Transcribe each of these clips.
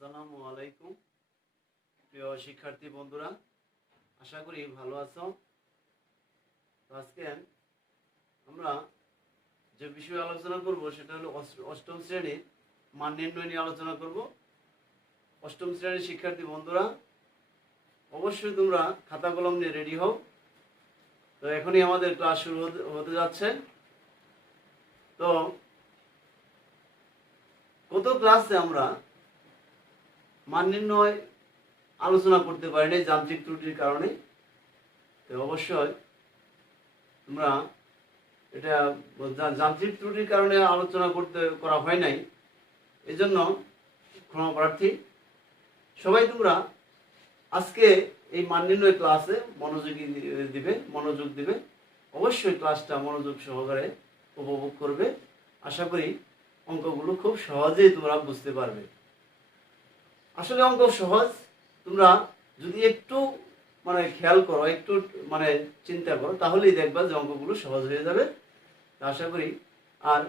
আসসালামু আলাইকুম প্রিয় শিক্ষার্থী বন্ধুরা, আশা করি ভালো আছো। আজকে আমরা যে বিষয়ে আলোচনা করব সেটা হলো অষ্টম শ্রেণীর মান নির্ণয় নিয়ে আলোচনা করব। অষ্টম শ্রেণীর শিক্ষার্থী বন্ধুরা, অবশ্যই তোমরা খাতা কলম নিয়ে রেডি হও। তো এখনই আমাদের ক্লাস শুরু হতে যাচ্ছে। তো গত ক্লাসে আমরা মান নির্ণয় আলোচনা করতে পারিনি যান্ত্রিক ত্রুটির কারণে। তো অবশ্যই তোমরা এটা যান্ত্রিক ত্রুটির কারণে আলোচনা করা হয় নাই, এজন্য ক্ষমা প্রার্থী। সবাই তোমরা আজকে এই মান নির্ণয় ক্লাসে মনোযোগ দিবে। অবশ্যই ক্লাসটা মনোযোগ সহকারে উপভোগ করবে। আশা করি অঙ্কগুলো খুব সহজেই তোমরা বুঝতে পারবে। আসলে অঙ্ক সহজ, তোমরা যদি একটু খেয়াল করো, একটু চিন্তা করো, তাহলেই দেখবা যে অঙ্কগুলো সহজ হয়ে যাবে। আশা করি। আর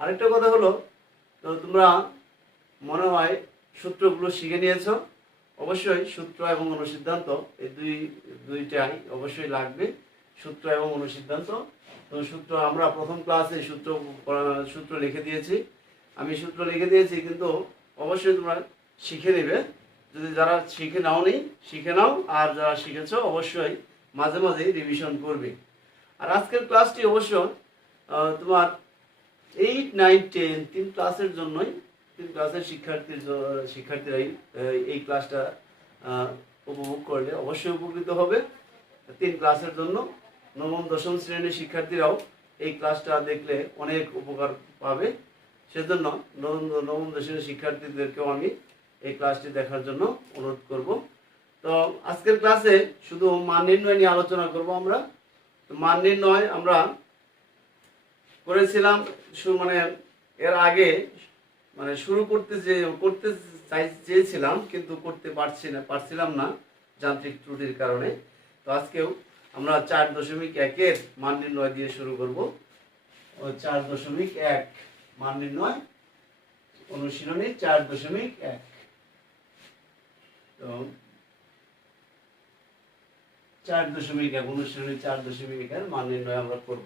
আরেকটা কথা হলো, তো তোমরা মনে হয় সূত্রগুলো শিখে নিয়েছো। অবশ্যই সূত্র এবং অনুসিদ্ধান্ত এই দুইটাই অবশ্যই লাগবে, সূত্র এবং অনুসিদ্ধান্ত। তো সূত্র আমরা প্রথম ক্লাসে সূত্র লিখে দিয়েছি, আমি সূত্র লিখে দিয়েছি, কিন্তু অবশ্যই তোমরা শিখে নেবে। যদি যারা শিখে নাও, আর যারা শিখেছো অবশ্যই মাঝে মাঝে রিভিশন করবে। আর আজকের ক্লাসটি অবশ্য তোমার 8, 9, 10 তিন ক্লাসের জন্যই, তিন ক্লাসের শিক্ষার্থীরাই এই ক্লাসটা উপভোগ করলে অবশ্যই উপকৃত হবে। তিন ক্লাসের জন্য নবম দশম শ্রেণীর শিক্ষার্থীরাও এই ক্লাসটা দেখলে অনেক উপকার পাবে। সেজন্য নবম দশমের শিক্ষার্থীদেরকেও আমি এই ক্লাসটি দেখার জন্য অনুরোধ করব। তো আজকের ক্লাসে শুধু মান নির্ণয় নিয়ে আলোচনা করব আমরা। তো মান নির্ণয় আমরা করেছিলাম এর আগে, শুরু করতে চেয়েছিলাম, কিন্তু করতে পারছিলাম না যান্ত্রিক ত্রুটির কারণে। তো আজকেও আমরা 4.1 মান নির্ণয় দিয়ে শুরু করব। 4.1 মান নির্ণয় অনুশীলনী 4.1। তো 4.1 অনুশীলনী 4.1 মান নির্ণয় আমরা করব।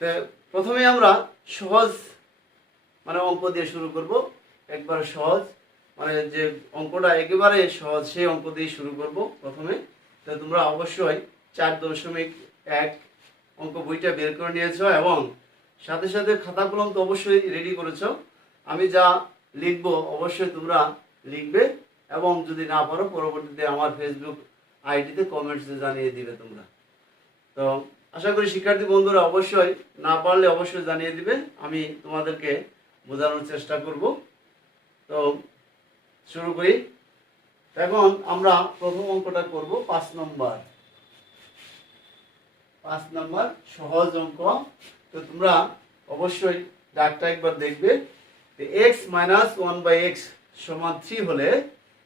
তো প্রথমে আমরা সহজ অঙ্ক দিয়ে শুরু করব। একবার সহজ যে অঙ্কটা একেবারে সহজ, সেই অঙ্ক দিয়ে শুরু করব প্রথমে। তো তোমরা অবশ্যই 4.1 অঙ্ক বইটা বের করে নিয়েছো এবং সাথে সাথে খাতা কলম তো অবশ্যই রেডি করেছো। আমি যা লিখবো অবশ্যই তোমরা লিখবে, এবং যদি না পারো পরবর্তীতে আমার ফেসবুক আইডিতে কমেন্টসে জানিয়ে দিবে তোমরা। তো আশা করি শিক্ষার্থী বন্ধুরা অবশ্যই না পারলে অবশ্যই জানিয়ে দিবে, আমি তোমাদেরকে বোঝানোর চেষ্টা করব। তো শুরু করি। এখন আমরা প্রথম অঙ্কটা করব 5 নম্বর সহজ অঙ্ক। তো তোমরা অবশ্যই দাগটা একবার দেখবে। x - 1/x সমান 3 হলে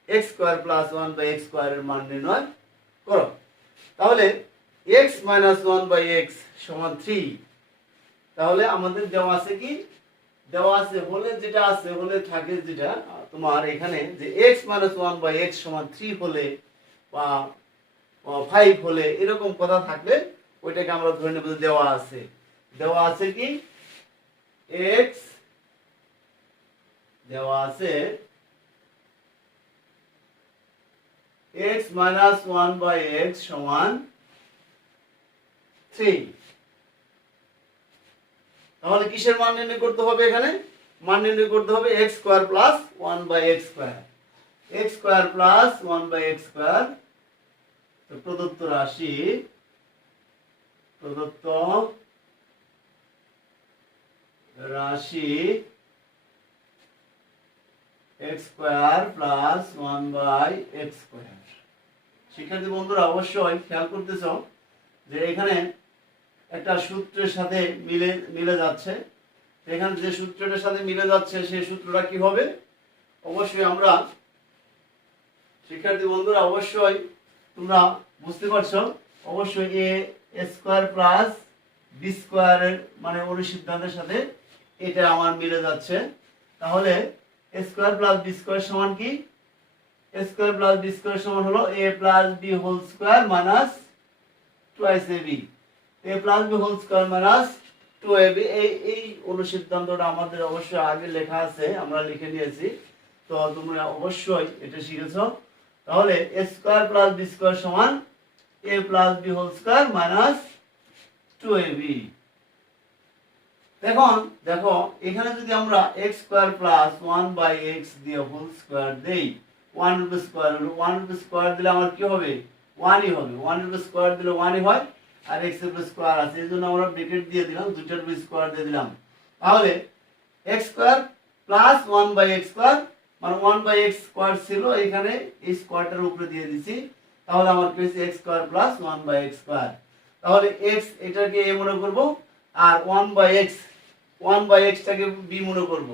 x² + 1/x² এর মান নির্ণয় করো। তাহলে x - 1/x সমান 3। তাহলে আমাদের দেওয়া আছে কি, দেওয়া আছে হলে যেটা আছে, হলে থাকে যেটা তোমার এখানে, যে x - 1/x সমান 3 হলে বা 5 হলে এরকম কথা থাকলে ওইটাকে আমরা ধরে নেব দেওয়া আছে কি x, দেওয়া আছে x - 1/x সমান 3। তাহলে কিসের মান নির্ণয় করতে হবে? এখানে মান নির্ণয় করতে হবে x² + 1/x²। x² + 1/x², তো প্রদত্ত রাশি x² + 1/x²। শিক্ষার্থী বন্ধুরা অবশ্যই খেয়াল করতেছ যে এখানে একটা সূত্রের সাথে মিলে যাচ্ছে। এখানে যে সূত্রটার সাথে মিলে যাচ্ছে সেই সূত্রটা কি হবে? অবশ্যই আমরা শিক্ষার্থী বন্ধুরা অবশ্যই তোমরা বুঝতে পারছো, অবশ্যই a² + b² এর অনুসিদ্ধান্তের সাথে এটা আমার মিলে যাচ্ছে। তাহলে A square plus B square সমান কি A square plus B square সমান হলো A plus B whole square minus twice A B A plus B whole square minus 2ab এই অনুসিদ্ধান্তটা আমাদের অবশ্যই আগে লেখা আছে, আমরা লিখে নিয়েছি। তো তোমরা অবশ্যই এটা শিখেছো। তাহলে a square plus b square সমান a plus b whole square minus 2ab। দেখো এখানে যদি আমরা x স্কয়ার প্লাস 1/x দিয়ে হোল স্কয়ার দেই, 1 রুট স্কয়ার হলো 1 রুট স্কয়ার দিলে আমার কি হবে 1ই হবে, 1 রুট স্কয়ার দিলে 1ই হয়, আর x এর স্কয়ার আছে এজন্য আমরা ব্র্যাকেট দিয়ে দিলাম, দুইটার স্কয়ার দিয়ে দিলাম। তাহলে x square plus 1/x square মানে 1/x স্কয়ার ছিল, এখানে এই স্কয়ারটার উপরে দিয়ে দিছি। তাহলে আমার কি হইছে x square plus 1/x square. তাহলে x এটাকে a মনে করব আর 1/x টাকে b মনে করব।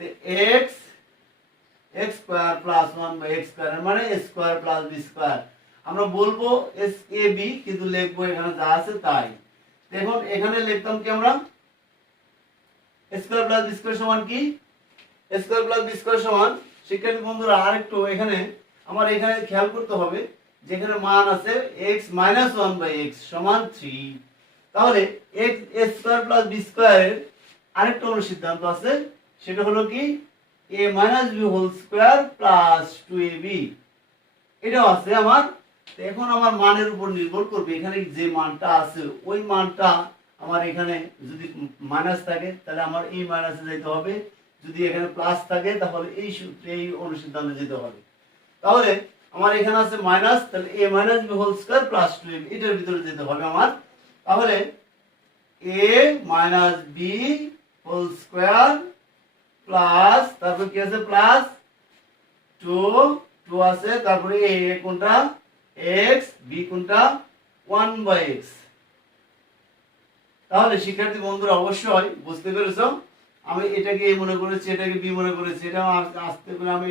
তো x square plus 1/x square মানে a square plus b square. আমরা বলবো ab কিন্তু লিখবো এখানে যা আছে তাই। দেখুন এখানে লিখতাম কি আমরা a square plus b square সমান কি a square plus b square সমান, শিক্ষার্থী বন্ধুরা আরেকটু এখানে আমার এখানে খেয়াল করতে হবে যেখানে মান আছে x - 1/x সমান 3। তাহলে x a square plus b স্কয়ারের আরেকটা অনুসিদ্ধান্ত আছে, সেটা হলো কি a - b whole square plus 2ab। এটাও আছে আমার। এখন আমার মানের উপর নির্ভর করবে, এখানে যে মানটা আছে ওই মানটা আমার এখানে যদি মাইনাস থাকে তাহলে আমার এই মাইনাসে যেতে হবে, যদি এখানে প্লাস থাকে তাহলে এই অনুসিদ্ধান্তে যেতে হবে। তাহলে আমার এখানে আছে মাইনাস, তাহলে a - b whole square plus 2ab এটার ভিতরে যেতে হবে আমার। তাহলে a - b whole square plus তারপর কি আছে প্লাস 2 আছে, তারপরে a কোনটা x b কোনটা 1/x। তাহলে শিক্ষার্থী বন্ধুরা অবশ্যই বুঝতে পেরেছো, আমি এটাকে a মনে করেছি, এটাকে b মনে করেছি, এটা আস্তে করে আমি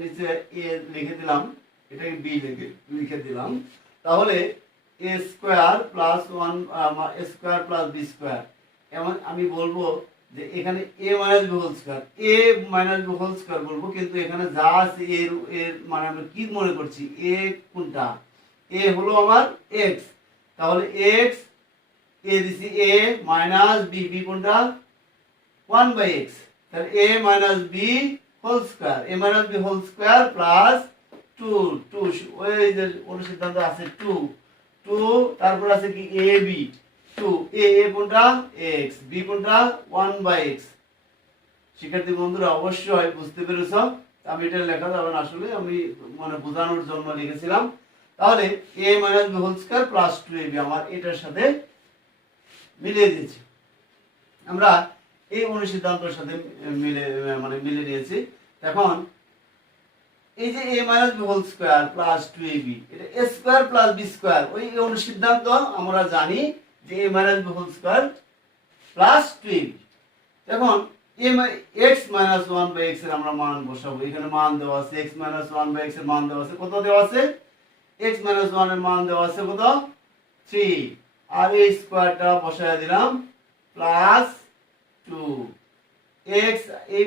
নিচে a লিখে দিলাম, এটাকে b লিখে দিলাম। তাহলে a square plus 1 a square plus b square. এমন আমি বলবো যে এখানে a - b whole square a - b whole square বলবো, কিন্তু এখানে যা আছে এর মানে আমরা কি মনে করছি a কোনটা a হলো আমার x। তাহলে x a দিছি a - b b কোনটা 1/x। তাহলে a - b whole square a - b whole square plus 2 ওই যে অনুসিদ্ধান্ত আছে 2 তারপর আছে কি ab 2 a কোনটা x b কোনটা 1/x। শিক্ষার্থী বন্ধুরা অবশ্যই বুঝতে পেরেছো, আমি এটা লেখা যাবে না, আসলে আমি মানে বোঝানোর জন্য লিখেছিলাম। তাহলে a - b whole square plus 2ab আমার এটার সাথে মিলিয়ে দিয়েছি, আমরা এই অনুসিদ্ধান্তের সাথে মিলে নিয়েছি। এখন এই যে a - b whole square plus 2ab এটা a square plus b square, ওই অনুসিদ্ধান্ত আমরা জানি যে a - b whole square plus 2ab। এখন x - 1/x এর আমরা মান বসাবো, এখানে মান দেওয়া আছে x - 1/x এর মান দেওয়া আছে, কত দেওয়া আছে x - 1 এর মান দেওয়া আছে কত 3, আর এই স্কয়ারটা বসায় দিলাম প্লাস 2 x এই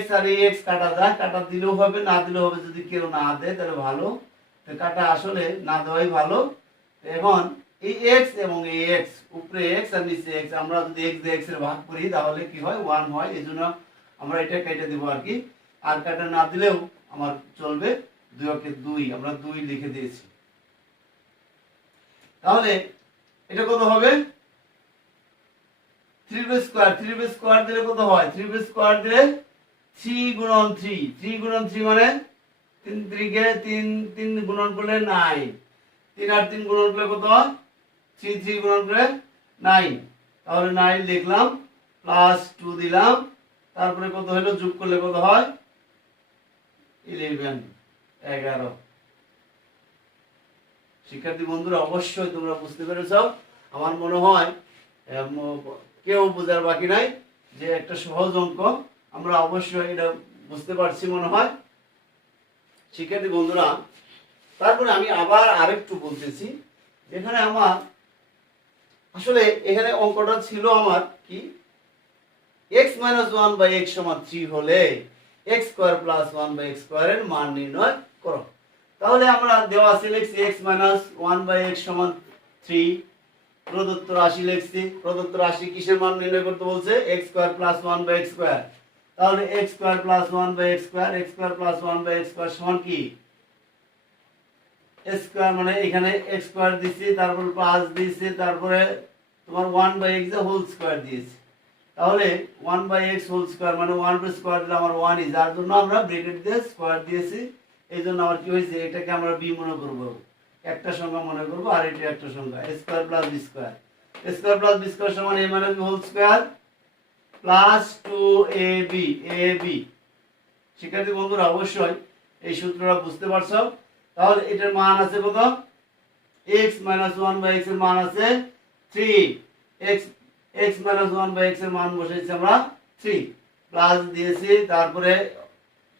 x আর এই x কাটা যায়, কাটা দিলেও হবে না দিলেও হবে, যদি কেউ না দেয় তাহলে ভালো, তো কাটা আসলে না দেওয়াই ভালো। এখন এই x এবং এই x উপরে x আর নিচে x, আমরা যদি x দিয়ে x এর ভাগ করি তাহলে কি হয় 1 হয়, এজন্য আমরা এটা কেটে দেব আর কি, আর কাটা না দিলেও আমার চলবে, 2 কে 2 আমরা 2 লিখে দিয়েছি। তাহলে এটা কত হবে 3b স্কয়ার দিলে কত হয় 3b স্কয়ার দিলে 3 গুণন 3 গুণন 3 মানে 3 3 3 গুণন করলে 9, 3 আর 3 গুণন করলে কত হয় 3 গুণন করলে 9, তাহলে 9 লিখলাম প্লাস 2 দিলাম, তারপরে কত হলো যোগ করলে কত হয় 11। শিক্ষার্থী বন্ধুরা অবশ্যই তোমরা বুঝতে পেরেছো, আমার মনে হয় কেউ বোঝার বাকি নাই যে একটা সহজ অঙ্ক, আমরা অবশ্যই এটা বুঝতে পারছি মনে হয়। শিক্ষার্থী বন্ধুরা তারপরে আমি আবার আরেকটু বলতেছি, এখানে আমার আসলে এখানে অঙ্কটা ছিল আমার কি x - 1/x = 3 হলে x square plus 1 by x স্কয়ারের মান নির্ণয় করো। তাহলে আমরা দেওয়া আছে লিখছি x মাইনাস 1 বাই x সমান 3, প্রদত্ত রাশি লিখছি, প্রদত্ত রাশি কিসের মান নির্ণয় করতে বলছে, x square plus 1 by x square. তাহলে x square plus 1 by x square, x square plus 1 by x square সমান কি, x স্কয়ার মানে এখানে x স্কয়ার দিছি, তারপর প্লাস দিছি, তারপরে তোমার 1 বাই x হোল স্কয়ার দিয়েছি। তাহলে 1 বাই x হোল স্কয়ার মানে 1 এর স্কয়ার দিলে আমার 1 ই, যার জন্য আমরা ব্র্যাকেট দিয়ে স্কয়ার দিয়েছি। এইজন্য আমার কি হয়েছে, এটাকে আমরা b মনে করব, একটা সংখ্যা মনে করব, আর এটা একটা সংখ্যা, a square plus b square. a square plus b square সমান a minus b whole square plus 2ab ab। শিক্ষার্থী বন্ধুরা অবশ্যই এই সূত্রটা বুঝতে পারছো। তাহলে এটার মান আছে কত, x মাইনাস 1 বাই x এর মান আছে 3, x মাইনাস 1 বাই x এর মান বসাইছি আমরা 3, প্লাস দিয়েছি, তারপরে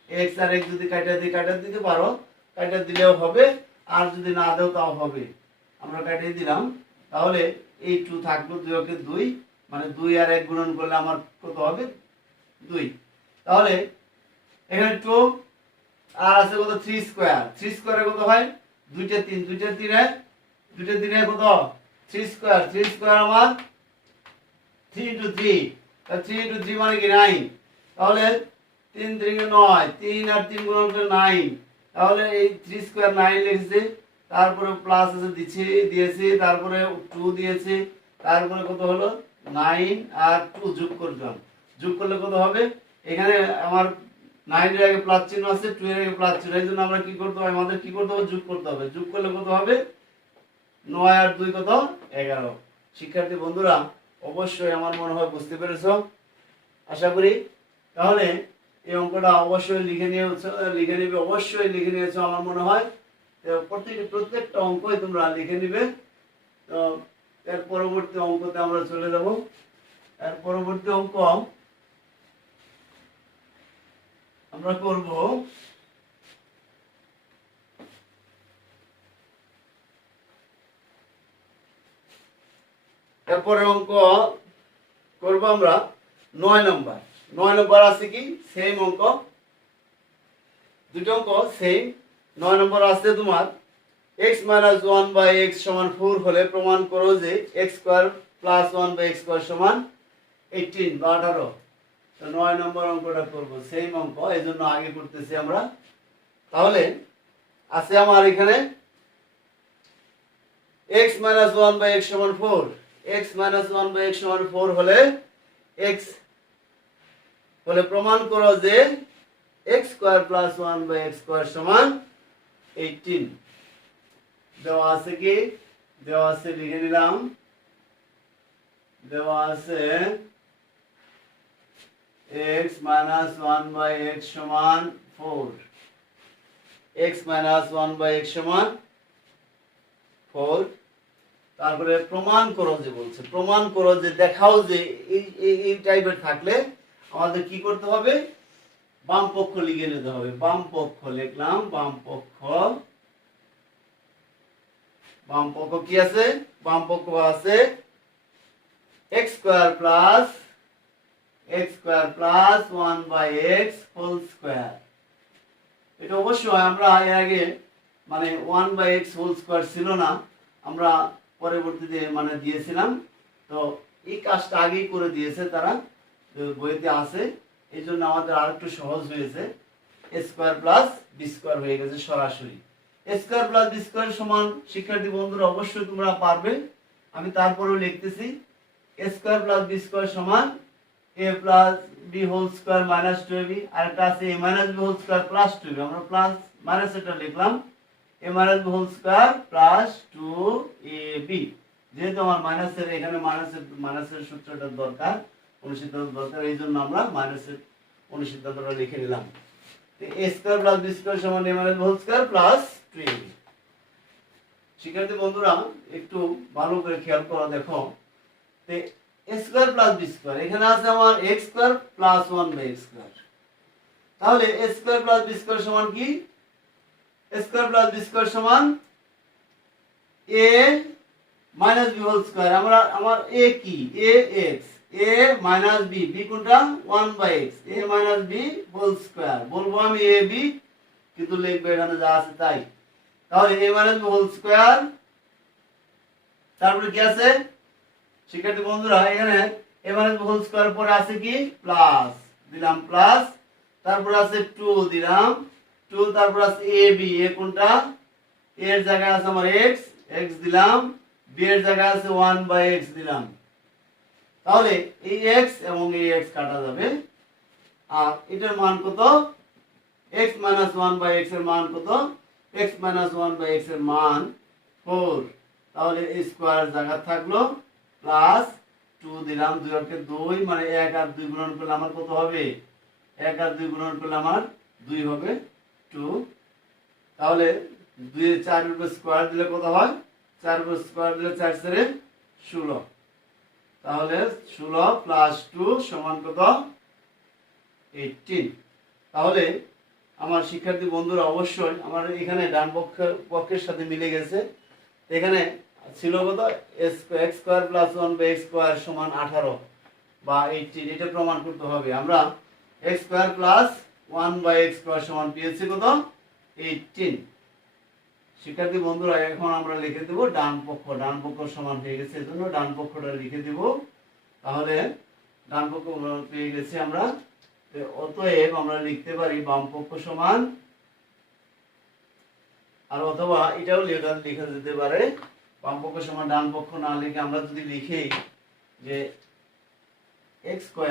x আর x যদি কাটা দিতে পারো কাটা দিলেও হবে, আর যদি না দাও তাও হবে, আমরা কাটিয়ে দিলাম। তাহলে এই 2 থাকলো, 2 কে 2 মানে 2 আর 1 গুণন করলে আমার কত হবে 2। তাহলে এখানে 2 আর আছে কত 3 স্কয়ার, 3 স্কয়ারে কত হয় 2 তে 3, 2 তে 3 এ কত 3 স্কয়ার, 3 স্কয়ার আমার 3 ইনটু 3, তা 3 ইনটু 3 মানে কি 9। তাহলে 3 3 9, 3 আর 3 গুণন করে 9, তাহলে এই 3 স্কয়ার 9 লিখছি, তারপরে প্লাস আছে দিয়েছি, তারপরে 2 দিয়েছি, তারপরে কত হলো 9 আর 2 যোগ করলাম, যোগ করলে কত হবে, এখানে আমার 9 এর আগে প্লাস চিহ্ন আছে, 2 এর আগে প্লাস চিহ্ন, এইজন্য আমরা কি করতে হবে, আমাদের কি করতে হবে, যোগ করতে হবে। যোগ করলে কত হবে 9 আর 2 কত 11। শিক্ষার্থী বন্ধুরা অবশ্যই আমার মনে হয় বুঝতে পেরেছো, আশা করি। তাহলে এই অঙ্কটা অবশ্যই লিখে নিবে, অবশ্যই লিখে নিয়েছো আমার মনে হয়। প্রত্যেকটা অঙ্কই তোমরা লিখে নিবে। তো এর পরবর্তী অঙ্কতে আমরা চলে যাব। এর পরবর্তী অঙ্ক আমরা করব এরপরে অঙ্ক করব আমরা 9 নম্বর। 9 নম্বর আছে কি সেম অঙ্ক, দুটো অঙ্ক সেম। 9 নম্বর আছে তোমার x মাইনাস 1 বাই x সমান 4 হলে প্রমাণ করো যে x square plus 1 by x square সমান 18 বা 18। তো 9 নম্বর অঙ্কটা করব সেম অঙ্ক, এইজন্য আগে করতেছি আমরা। তাহলে আছে আমার এখানে x মাইনাস 1 বাই x সমান 4, x মাইনাস 1 বাই x সমান 4 হলে x হলে প্রমাণ করো যে x square plus 1 by x square সমান 18। দেওয়া আছে কি, দেওয়া আছে লিখে নিলাম, দেওয়া আছে x মাইনাস 1 বাই x সমান 4, x মাইনাস 1 বাই x সমান 4। তারপরে প্রমাণ করো যে বলছে, প্রমাণ করো যে দেখাও যে এই টাইপের থাকলে আমাদের কি করতে হবে, বাম পক্ষ লিখে নিতে হবে। বাম পক্ষ লিখলাম, বাম পক্ষ কি আছে, বাম পক্ষ আছে x square plus 1 by x whole square. এটা অবশ্যই আমরা এর আগে মানে 1 বাই x হোল স্কয়ার ছিল না, আমরা পরবর্তীতে মানে দিয়েছিলাম। তো এই কাজটা আগেই করে দিয়েছে তারা, বইতে আছে, এই জন্য আমাদের আরেকটু সহজ হয়েছে। a square plus b square হয়ে গেছে সরাসরি। a square plus b square সমান, শিক্ষার্থী বন্ধুরা অবশ্যই তোমরা পারবে, আমি তারপরেও লিখতেছি a square plus b square সমান a plus b whole square minus 2ab, আর একটা আছে a minus b whole square plus 2ab, আমরা প্লাস মাইনাস এটা লিখলাম a minus b whole square plus 2ab। যেহেতু আমার মাইনাসের এখানে মাইনাসের সূত্রটা দরকার, অনুসিদ্ধান্ত দরকার, এই জন্য আমরা মাইনাসের অনুসিদ্ধান্তটা লিখে নিলাম। a square plus b square সমান a minus b whole square plus 2ab। শিক্ষার্থী বন্ধুরা একটু ভালো করে খেয়াল করো, দেখো a square plus b square, এখানে আছে আমার x square plus 1 by x square. তাহলে a square plus b square সমান কি, a square plus b square সমান a minus b whole square. আমার a কি, a x, A minus B, B কোনটা 1/x, A minus B whole square. বলবো আমি A B, কিন্তু লিখবো এখানে যা আছে তাই। তাহলে এ মাইনাস বি হোল স্কয়ার, তারপরে কি আছে শিক্ষার্থী বন্ধুরা, এখানে এ মাইনাস বি হোল স্কয়ার পরে আছে কি প্লাস, দিলাম প্লাস, তারপর আছে 2 দিলাম 2, তারপর আছে এ বি, এ কোনটা, এ এর জায়গায় আছে আমার x, x দিলাম, বি এর জায়গায় আছে 1/x দিলাম। তাহলে এই x এবং এই x কাটা যাবে, আর এটার মান কত, x - 1/x এর মান কত, x - 1/x এর মান 4। তাহলে এই স্কয়ার জায়গা থাকলো প্লাস 2 দিলাম, 2 আর 2 মানে 1 আর 2 গুণন করলে আমার কত হবে, 1 আর 2 গুণন করলে আমার 2 হবে 2। তাহলে 2 এর 4 এর উপর স্কয়ার দিলে কত হয়, 4 এর উপর স্কয়ার দিলে 4 * 4 = 16। তাহলে 16 প্লাস 2 সমান কত 18। তাহলে আমার শিক্ষার্থী বন্ধুরা অবশ্যই আমার এখানে ডান পক্ষের সাথে মিলে গেছে। এখানে ছিল কত x² + 1/x² সমান 18 বা 18, এটা প্রমাণ করতে হবে। আমরা x² + 1/x² সমান পেয়েছি কত 18। শিক্ষার্থী বন্ধুরা এখন আমরা লিখে দেব ডান পক্ষ সমান হয়ে গেছে, এজন্য ডান পক্ষটা লিখে দেব। তাহলে ডান পক্ষ পেয়ে গেছি আমরা, অতএব আমরা লিখতে পারি বাম পক্ষ সমান, আর অথবা এটাও লেখা যেতে পারে বাম পক্ষ সমান ডান পক্ষ না লিখে আমরা যদি লিখি যে x² +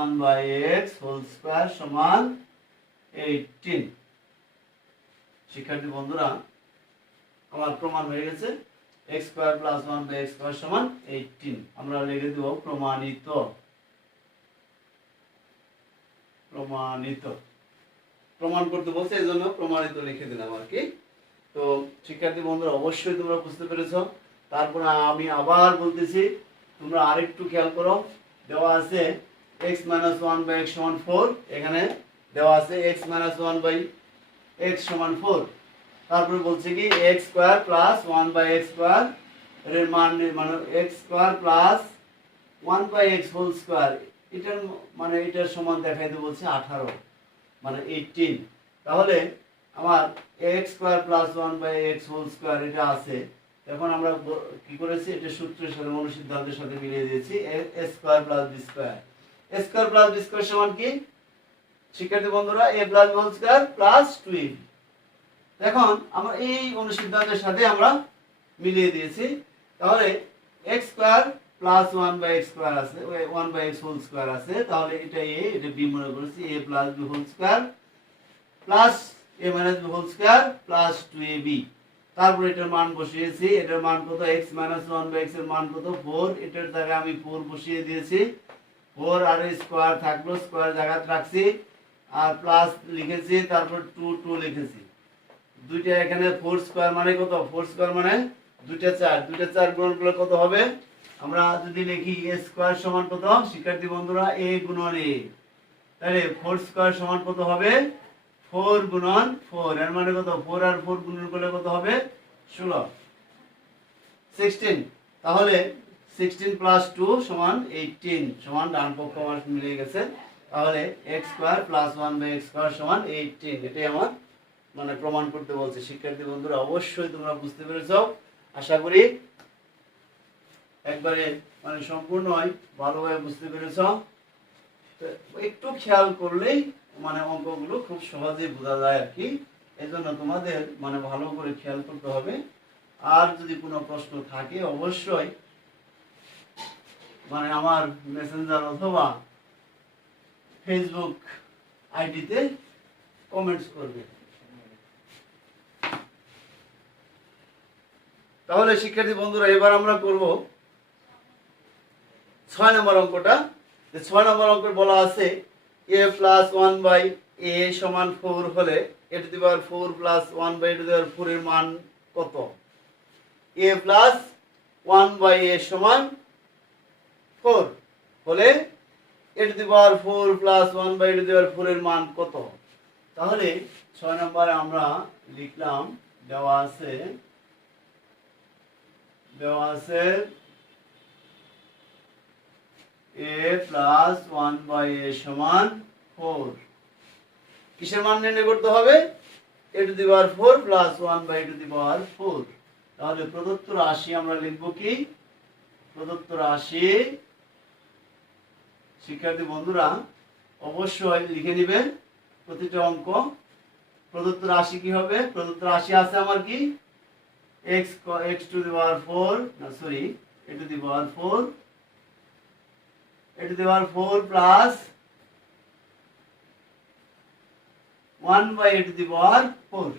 1/x² সমান 18। শিক্ষার্থী বন্ধুরা আমার প্রমাণ হয়ে গেছে x² + 1/x² সমান 18। আমরা লিখে দেব প্রমাণিত। প্রমাণ করতে বলছে এজন্য প্রমাণিত লিখে দিলাম আর কি। তো শিক্ষার্থী বন্ধুরা অবশ্যই তোমরা বুঝতে পেরেছো। তারপর আমি আবার বলতেছি, তোমরা আরেকটু খেয়াল করো, দেওয়া আছে x - 1/x সমান 4, এখানে দেওয়া আছে x - 1/x সমান 4। তারপরে বলছে কি x² + 1/x² এর মান মানে x² + 1/x², এটার মানে এটার সমান দেখাইতে বলছে 18 মানে 18। তাহলে আমার x² + 1/x² এটা আছে। এখন আমরা কি করেছি, এটা সূত্রের সাথে অনুসিদ্ধান্তের সাথে মিলিয়ে দিয়েছি, a² + b²। a² + b² সমান কি শিক্ষার্থী বন্ধুরা, a + b² + 2ab। এখন আমরা এই অনুসিদ্ধান্তের সাথে আমরা মিলিয়ে দিয়েছি। তাহলে x² + 1/x² আছে, ওই 1/x² আছে, তাহলে এটা a, এটা b মনে করেছি, a + b² + a - b² + 2ab। তারপর এটার মান বসিয়েছি, এটার মান কত, x - 1/x এর মান কত 4, এটার জায়গায় আমি 4 বসিয়ে দিয়েছি, 4 আর স্কয়ার থাকলো, স্কয়ার জায়গায় রাখছি, আর প্লাস লিখেছি, তারপর 2 লিখেছি। দুইটা এখানে 4² মানে কত, 4² মানে 2টা 4, 2টা 4 গুণন করলে কত হবে, আমরা যদি লিখি a² সমান কত শিক্ষার্থী বন্ধুরা, a গুণন a, তাহলে 4² সমান কত হবে 4 গুণন 4, এর মানে কত, 4 আর 4 গুণন করলে কত হবে 16। তাহলে 16 + 2 সমান 18 সমান ডান পক্ষ আমার মিলে গেছে। তাহলে x² + 1/x² সমান 18, এটাই আমার মানে প্রমাণ করতে বলছে। শিক্ষার্থী বন্ধুরা অবশ্যই তোমরা বুঝতে পেরেছো, আশা করি একবারে মানে সম্পূর্ণ ভালোভাবে বুঝতে পেরেছো। একটু খেয়াল করলেই মানে অঙ্কগুলো খুব সহজেই বোঝা যায় আর কি। এজন্য তোমাদের মানে ভালো করে খেয়াল করতে হবে। আর যদি কোনো প্রশ্ন থাকে অবশ্যই মানে আমার মেসেঞ্জার অথবা ফেসবুক আইডিতে কমেন্টস করবে। তাহলে শিক্ষার্থী বন্ধুরা এবার আমরা করব 6 নম্বর অঙ্কটা। 6 নম্বর অঙ্কে বলা আছে a + 1/a সমান 4 হলে a⁴ + 1/a⁴ এর মান কত। a + 1/a সমান 4 হলে a⁴ + 1/a⁴ এর মান কত। তাহলে 6 নম্বরে আমরা লিখলাম, দেওয়া আছে দেওয়া আছে a প্লাস 1/a সমান 4। কিসের মান নির্ণয় করতে হবে? a to the power 4 plus 1/a to the power 4। তাহলে প্রদত্ত রাশি আমরা লিখব কি? প্রদত্ত রাশি, শিক্ষার্থী বন্ধুরা অবশ্যই লিখে নেবেন প্রতিটা অঙ্ক। প্রদত্ত রাশি কি হবে? প্রদত্ত রাশি আছে আমার কি x টু দি পাওয়ার 4, না sorry a to the power 4, a to the power 4 plus 1/a to the power 4,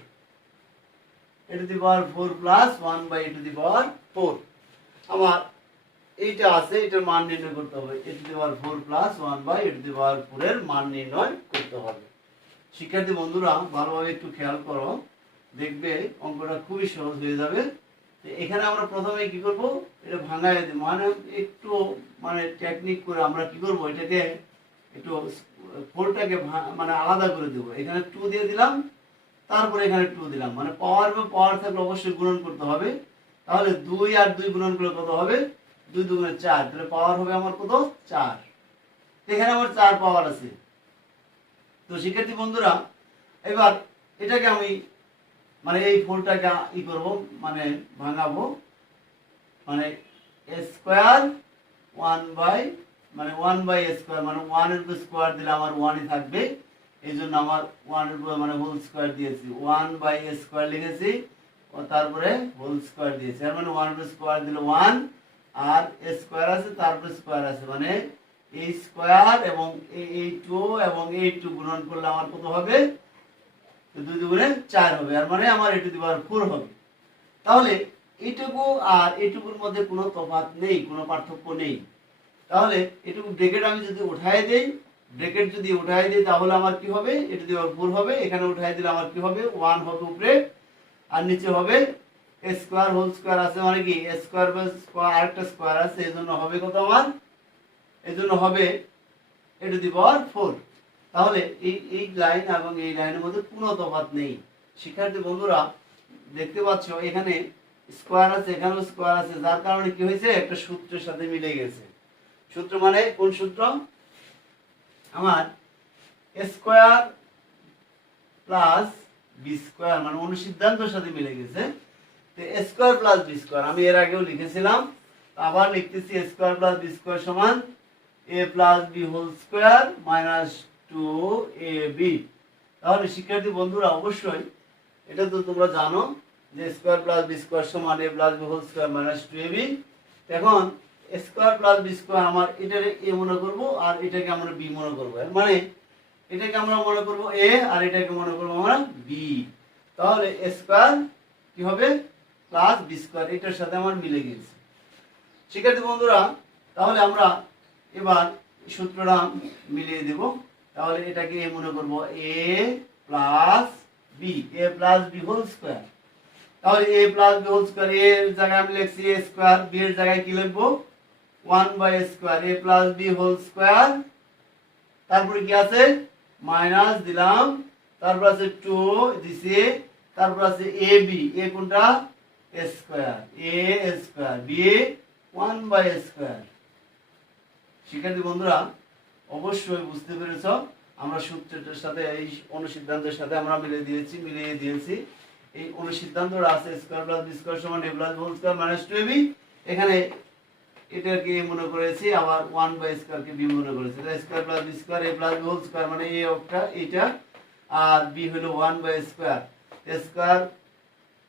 a to the power 4 plus 1/a to the power 4। আমার এইটা আছে, এটার মান নির্ণয় করতে হবে। a to the power 4 plus 1/a to the power 4 এর মান নির্ণয় করতে হবে। শিক্ষার্থী বন্ধুরা ভালোভাবে একটু খেয়াল করো, দেখবে অঙ্কটা খুবই সহজ হয়ে যাবে। এখানে আমরা প্রথমে কি করব? এটা ভাঙায় দিই, মানে একটু মানে টেকনিক করে আমরা কি করব, এটাকে একটু 4টাকে মানে আলাদা করে দেব। এখানে 2 দিয়ে দিলাম, তারপরে এখানে 2 দিলাম, মানে পাওয়ার থাকলে অবশ্যই গুণন করতে হবে। তাহলে 2 আর 2 গুণন করলে কত হবে? 2 দুগুণে 4, তাহলে পাওয়ার হবে আমার কত? 4। এখানে আমার 4 পাওয়ার আছে। তো শিক্ষার্থী বন্ধুরা এবার এটাকে আমি মানে এই 4টাকে ই করব, মানে ভাঙাবো, মানে a স্কয়ার 1/a স্কয়ার, মানে 1 এর উপর স্কয়ার দিলে আমার 1ই থাকবে। এইজন্য আমার 1 এর উপর মানে হোল স্কয়ার দিয়েছি, 1/a স্কয়ার লিখেছি ও তারপরে হোল স্কয়ার দিয়েছি। এর মানে 1 এর উপর স্কয়ার দিলে 1 আর a স্কয়ার আছে, তারপরে স্কয়ার আছে, মানে a স্কয়ার এবং এই 2 এবং এই 2 গুণন করলে আমার কত হবে? 2 দুগুণে 4 হবে, আর মানে আমার a টু দি পাওয়ার 4 হবে। তাহলে এইটুকু আর এইটুকুর মধ্যে কোনো তফাৎ নেই, কোনো পার্থক্য নেই। তাহলে এটুকু ব্র্যাকেট আমি যদি উঠায় দেই, তাহলে আমার কি হবে? a টু দি পাওয়ার 4 হবে। এখানে উঠায় দিলে আমার কি হবে? 1 হবে উপরে, আর নিচে হবে a স্কয়ার হোল স্কয়ার আছে, মানে কি a স্কয়ার প্লাস স্কয়ার আরেকটা স্কয়ার আছে, এজন্য হবে কত আমার? এজন্য হবে a টু দি পাওয়ার 4। তাহলে এই লাইন এবং এই লাইনের মধ্যে কোনো তফাৎ নেই। শিক্ষার্থী বন্ধুরা দেখতে পাচ্ছ এখানে স্কয়ার আছে, এখানেও স্কয়ার আছে, যার কারণে কি হয়েছে? একটা সূত্রের সাথে মিলে গেছে। সূত্র মানে কোন সূত্র? আমার a square plus b square, মানে অনুসিদ্ধান্তের সাথে মিলে গেছে। তো a square plus b square আমি এর আগেও লিখেছিলাম, আবার লিখতেছি a square plus b square সমান a plus b whole square minus 2ab। তাহলে শিক্ষার্থী বন্ধুরা অবশ্যই এটা তো তোমরা জানো যে স্কয়ার প্লাস বি স্কয়ার সমান a plus b whole square minus 2ab। এখন স্কয়ার প্লাস বি স্কয়ার আমার এটাকে a মনে করব আর এটাকে আমরা b মনে করব, মানে এটাকে আমরা মনে করব a আর এটাকে মনে করব আমরা b। তাহলে a স্কয়ার কি হবে? প্লাস b স্কয়ার, এটার সাথে আমার মিলে গেছে। শিক্ষার্থী বন্ধুরা তাহলে আমরা এবার সূত্রটা মিলিয়ে দেব। তাহলে এটাকে মনে করব a plus b, a plus b whole square. তাহলে a plus b whole square, a এর জায়গায় আমি লিখছি a স্কয়ার, b এর জায়গায় কি লিখব? 1/a square, a plus b whole square, তারপরে কি আছে? মাইনাস দিলাম, তারপর আছে 2 দিছি, তারপর আছে ab, a কোনটা? a square, a square, b 1/a square. শিক্ষার্থী বন্ধুরা অবশ্যই বুঝতে পেরেছো আমরা সূত্রটার সাথে এই অনুসিদ্ধান্তের সাথে আমরা মিলিয়ে দিয়েছি। এই অনুসিদ্ধান্তটা আছে স্কয়ার প্লাস বি স্কয়ার সমান a plus whole square minus 2ab। এখানে এটাকে মনে করেছি, আবার 1/a স্কয়ার কে b মনে করেছি। তাহলে square plus B square a plus whole square, মানে a একটা এটা আর b হলো 1/a স্কয়ার। স্কয়ার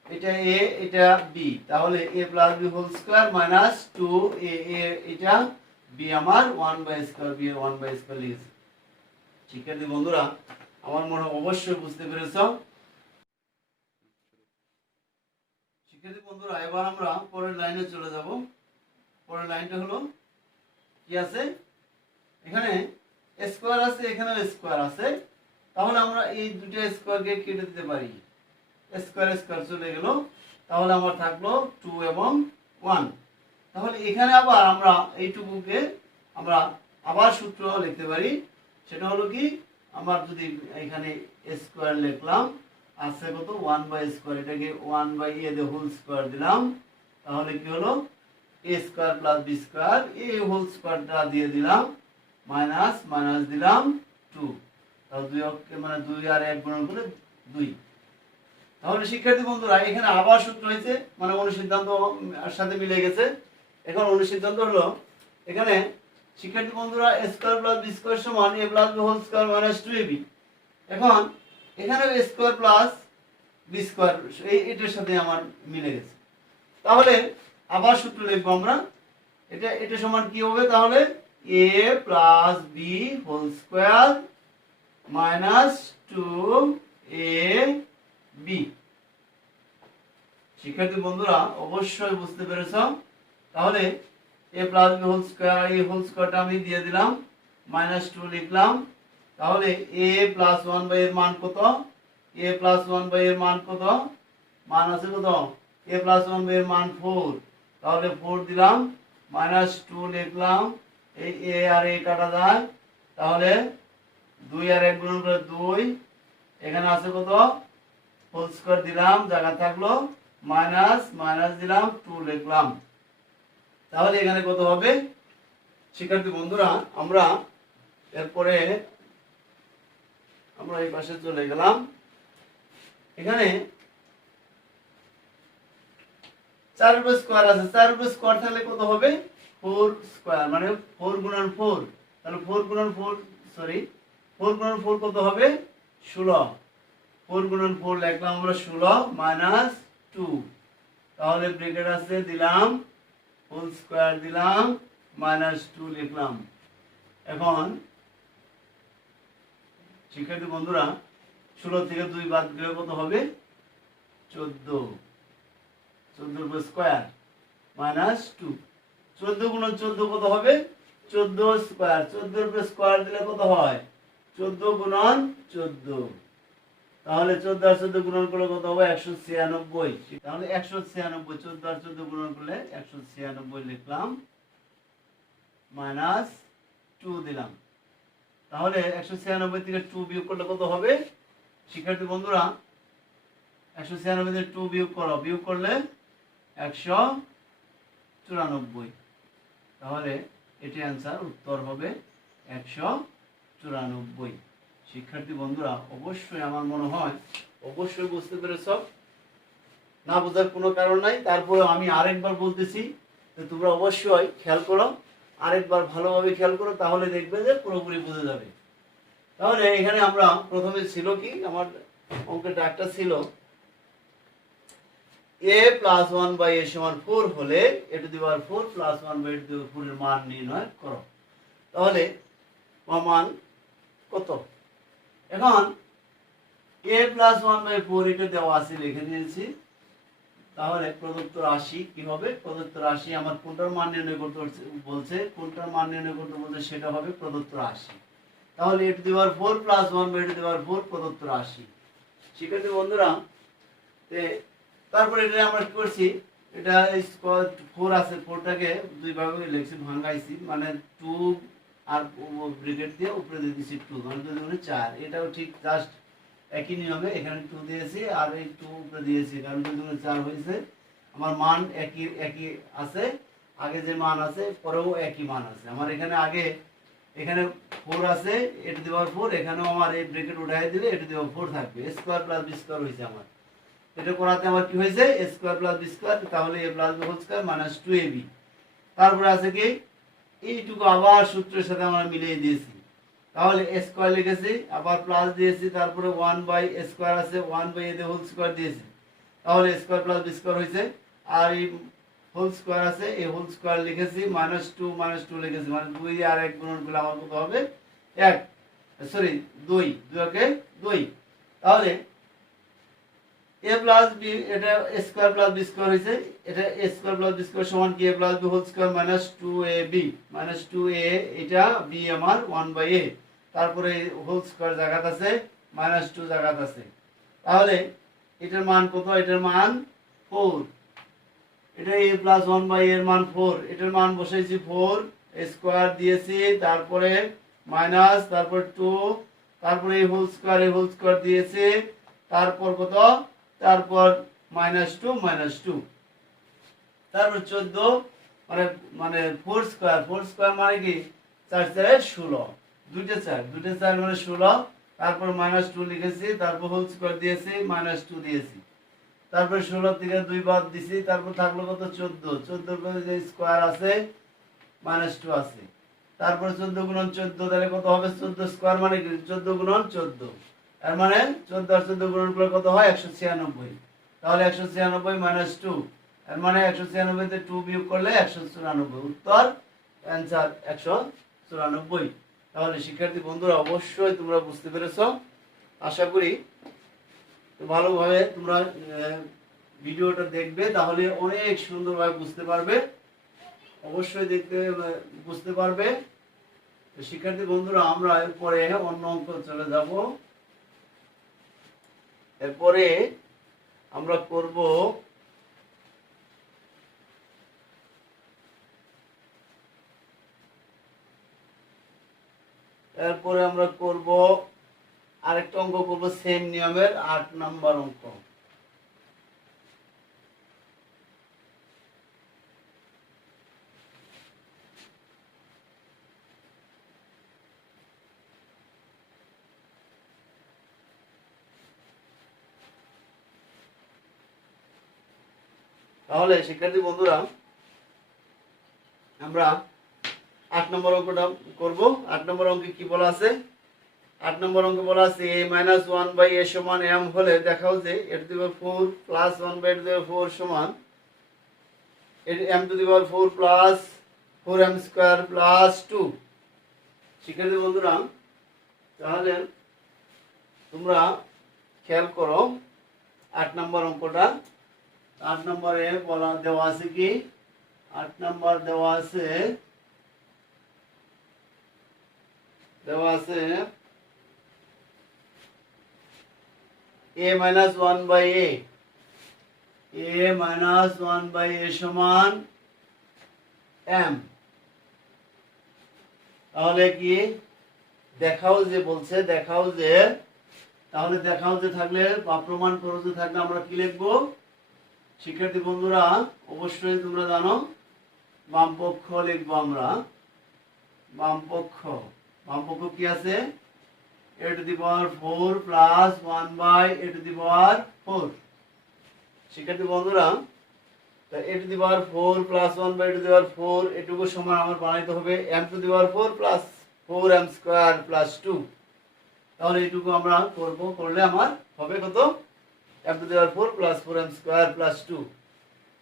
এটা a এটা b, তাহলে a plus b whole square minus 2a, এটা b আমার 1/a স্কয়ার, b এর 1/a স্কয়ার লিখেছি। শিক্ষার্থী বন্ধুরা আমার মনে হয় অবশ্যই বুঝতে পেরেছো। শিক্ষার্থী বন্ধুরা এবার আমরা পরের লাইনে চলে যাব। পরের লাইনটা হলো কি আছে? এখানে স্কয়ার আছে, এখানেও স্কয়ার আছে, তাহলে আমরা এই দুটো স্কয়ারকে কেটে দিতে পারি। স্কয়ার স্কয়ার চলে গেল, তাহলে আমার থাকলো 2 এবং 1। তাহলে এখানে আবার আমরা এইটুকুকে আমরা আবার সূত্র লিখতে পারি, সেটা হলো কি? আমরা যদি এখানে স্কয়ার লিখলাম, আছে কত? 1/a স্কয়ার, এটাকে 1/a দিয়ে হোল স্কয়ার দিলাম, তাহলে কি হলো এ স্কোয়ার প্লাস বি স্কোয়ার এই হোল স্কোয়ারটা দিয়ে দিলাম মাইনাস মাইনাস দিলাম 2 তাহলে 2 অক্ষে মানে 2 আর 1 গুণন করলে 2। তাহলে শিক্ষার্থী বন্ধুরা এখানে আবার সূত্র হয়েছে মানে অনুসিদ্ধান্ত সাথে মিলে গেছে। এখন অনুসিদ্ধান্ত হলো এখানে শিক্ষার্থী বন্ধুরা a square plus b square সমান a plus b whole square minus 2ab। এখন এখানে a square plus b square এটার সাথে আমার মিলে গেছে। তাহলে আবার সূত্র লিখবো আমরা, এটা সমান কি হবে তাহলে a plus b whole square minus 2ab। শিক্ষার্থী বন্ধুরা অবশ্যই বুঝতে পেরেছো। তাহলে a plus b whole square এই হোল স্কয়ারটা আমি দিয়ে দিলাম মাইনাস 2 লিখলাম। তাহলে a প্লাস 1 বাই এর মান কত, a প্লাস 1 বাই এর মান কত, মান আছে কত a প্লাস 1 বাই এর মান 4। তাহলে 4 দিলাম মাইনাস 2 লিখলাম, এই a আর a কাটা যায় তাহলে 2 আর 1 গুণ করে 2, এখানে আছে কত হোল স্কয়ার দিলাম জায়গা থাকলো মাইনাস মাইনাস দিলাম 2 লিখলাম। তাহলে এখানে কত হবে শিক্ষার্থী বন্ধুরা আমরা এরপরে আমরা এই পাশে চলে গেলাম। এখানে 4 এর স্কয়ার আছে, 4 এর স্কয়ার থাকলে কত হবে 4 স্কয়ার মানে 4 গুণন 4, তাহলে 4 গুণন 4 সরি 4 গুণন 4 কত হবে 16, 4 গুণন 4 লিখলাম আমরা 16 মাইনাস 2। তাহলে ব্র্যাকেট আছে দিলাম হোল স্কয়ার দিলাম মাইনাস 2 লিখলাম। এখন শিক্ষার্থী বন্ধুরা 16 থেকে 2 বাদ দিলে কত হবে 14, 14 এর স্কয়ার মাইনাস 2, 14 গুণন 14 কত হবে 14 স্কয়ার, 14 এর স্কয়ার দিলে কত হয় 14 গুণন 14। তাহলে 14 আর 14 গুণন করলে কত হবে 196। তাহলে 196 14 আর 14 গুণন করলে 196 লিখলাম মাইনাস 2 দিলাম। তাহলে 196 থেকে 2 বিয়োগ করলে কত হবে শিক্ষার্থী বন্ধুরা 196 থেকে 2 বিয়োগ করো, বিয়োগ করলে 194। তাহলে এটি অ্যান্সার উত্তর হবে 194। শিক্ষার্থী বন্ধুরা অবশ্যই আমার মনে হয় অবশ্যই বুঝতে পেরেছ, না বোঝার কোনো কারণ নাই। তারপরে আমি আরেকবার বলতেছি তো তোমরা অবশ্যই খেয়াল করো, আরেকবার ভালোভাবে খেয়াল করো তাহলে দেখবে যে পুরোপুরি বুঝে যাবে। তাহলে এখানে আমরা প্রথমে ছিল কি আমার অঙ্কের ডাকটা ছিল a প্লাস 1 বাই a সমান 4 হলে a to the power 4 plus 1 by a to the power 4 এর মান নির্ণয় করো। তাহলে মান কত, এখন a প্লাস 1 বাই 4 এটা দেওয়া আছে লিখে দিয়েছি। তাহলে প্রদত্ত রাশি কি হবে, প্রদত্ত রাশি আমার কোনটার মান নির্ণয় করতে বলছে, কোনটার মান নির্ণয় করতে বলছে সেটা হবে প্রদত্ত রাশি। তাহলে a to the power 4 plus 1 by a to the power 4 প্রদত্ত রাশি। শিক্ষার্থী বন্ধুরা তারপরে এটা আমরা কি করছি, এটা স্কয়ার 4 আছে 4টাকে দুই ভাগে লিখছি ভাঙাইছি মানে 2 আর ব্র্যাকেট দিয়ে উপরে দিয়ে দিয়েছি 2 মানে 2 গুণে 4। এটাও ঠিক জাস্ট একই নিয়মে এখানে 2 দিয়েছি আর এই 2 উপরে দিয়েছি কারণ 2 গুণে 4 হয়েছে। আমার মান একই একই আছে, আগে যে মান আছে পরেও একই মান আছে। আমার এখানে আগে এখানে 4 আছে a টু দি পাওয়ার 4, এখানেও আমার এই ব্র্যাকেট উঠাই দিলে a টু দি পাওয়ার 4 থাকবে, a square plus b square হয়েছে আমার। এটা করাতে আমার কি হয়েছে a square plus b square, তাহলে a plus b whole square minus 2ab। তারপরে আছে কি এইটুকু আবার সূত্রের সাথে আমরা মিলিয়ে দিয়েছি। তাহলে a স্কয়ার লিখেছি আবার প্লাস দিয়েছি, তারপরে 1 বাই a স্কয়ার আছে 1 বাই a হোল স্কয়ার দিয়েছি। তাহলে a square plus b square হয়েছে আর এই হোল স্কয়ার আছে এই হোল স্কয়ার লিখেছি মাইনাস 2 লিখেছি মানে 2 আর 1 গুণন করলে আমার কত হবে 1 সরি 2 কে 2। তাহলে a প্লাস b এটা a square plus b square হইছে, এটা a square plus b square সমান কি a plus b whole square minus 2ab minus 2a এটা b আমার 1 বাই a, তারপরে হোল স্কয়ার জায়গাত আছে মাইনাস 2 জায়গাত আছে। তাহলে এটার মান কত, এটার মান 4, এটা a প্লাস 1 বাই এর মান 4, এটার মান বসাইছি 4 a স্কয়ার দিয়েছি তারপরে মাইনাস তারপর 2 তারপরে এই হোল স্কয়ার দিয়েছি তারপর কত তারপর -2 -2। তারপর 14 মানে মানে 4 স্কয়ার মানে কি 4 4 16 দুইটা 4 মানে 16 তারপর -2 লিখেছি তারপর হোল স্কয়ার দিয়েছি -2 দিয়েছি তারপর 16 থেকে 2 বাদ দিছি তারপর থাকলো কত 14 14 করে যে স্কয়ার আছে -2 আছে তারপর 14 গুণন 14 তাহলে কত হবে 14 স্কয়ার মানে কি 14 গুণন 14 এর মানে 14 আর 14 গুণন করলে কত হয় 196 তাহলে 196 -2 এর মানে 196 তে 2 বিয়োগ করলে 194 উত্তর অ্যানসার 194 তাহলে শিক্ষার্থী বন্ধুরা অবশ্যই তোমরা বুঝতে পেরেছো আশা করি ভালোভাবে তোমরা ভিডিওটা দেখবে তাহলে অনেক সুন্দরভাবে বুঝতে পারবে অবশ্যই দেখতে বুঝতে পারবে শিক্ষার্থী বন্ধুরা আমরা এরপরে অন্য অঙ্ক চলে যাব এরপরে আমরা করব আরেকটা অঙ্ক করব সেম নিয়মের 8 নাম্বার অঙ্ক তাহলে শিক্ষার্থী বন্ধুরা আমরা 8 নম্বর অঙ্কটা করব 8 নম্বর অঙ্কে কি বলা আছে 8 নম্বর অঙ্কে বলা আছে a - 1/a সমান m হলে দেখাও যে a⁴ প্লাস 1/a⁴ সমান m⁴ প্লাস 4m² প্লাস 2 শিক্ষার্থী বন্ধুরা তাহলে তোমরা খেয়াল করো 8 নম্বর অঙ্কটা 8 নম্বরে বলা দেওয়া আছে কি 8 নম্বর দেওয়া আছে a - 1/a সমান m তাহলে কি দেখাও যে বলছে দেখাও যে তাহলে দেখাও যে থাকলে বা প্রমাণ করো যে থাকলে আমরা কি লিখবো শিক্ষার্থী বন্ধুরা অবশ্যই তোমরা জানো বাম পক্ষ লিখবো আমরা বাম পক্ষ কি আছে a⁴ প্লাস 1/a⁴ শিক্ষার্থী বন্ধুরা a⁴ প্লাস 1/a⁴ এটুকু সমান আমার বানাইতে হবে m⁴ প্লাস 4m² প্লাস 2 তাহলে এটুকু আমরা করব করলে আমার হবে কত m⁴ প্লাস 4m² প্লাস 2